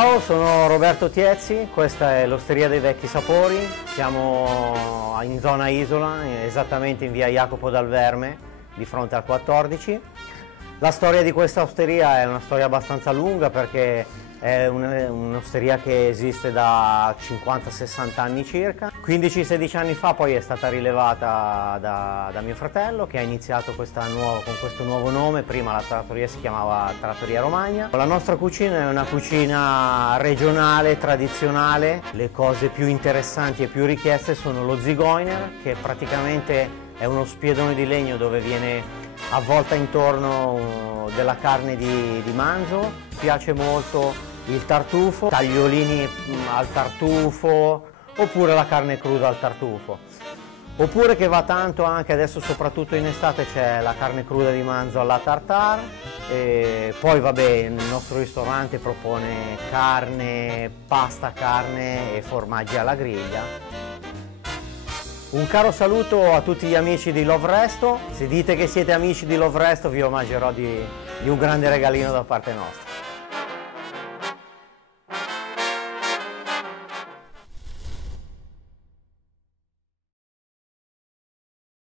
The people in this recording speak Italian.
Ciao, sono Roberto Tiezzi, questa è l'Osteria dei Vecchi Sapori, siamo in zona Isola, esattamente in via Jacopo dal Verme, di fronte al 14. La storia di questa osteria è una storia abbastanza lunga perché è un'osteria che esiste da 50-60 anni circa. 15-16 anni fa poi è stata rilevata da mio fratello, che ha iniziato con questo nuovo nome. Prima la trattoria si chiamava Trattoria Romagna. La nostra cucina è una cucina regionale, tradizionale. Le cose più interessanti e più richieste sono lo zigeuner, che praticamente è uno spiedone di legno dove viene avvolta intorno della carne di manzo. Piace molto il tartufo, tagliolini al tartufo, oppure la carne cruda al tartufo. Oppure, che va tanto anche adesso, soprattutto in estate, c'è la carne cruda di manzo alla tartare. E poi vabbè, il nostro ristorante propone carne, pasta carne e formaggi alla griglia. Un caro saluto a tutti gli amici di Love Resto. Se dite che siete amici di Love Resto, vi omaggerò di un grande regalino da parte nostra.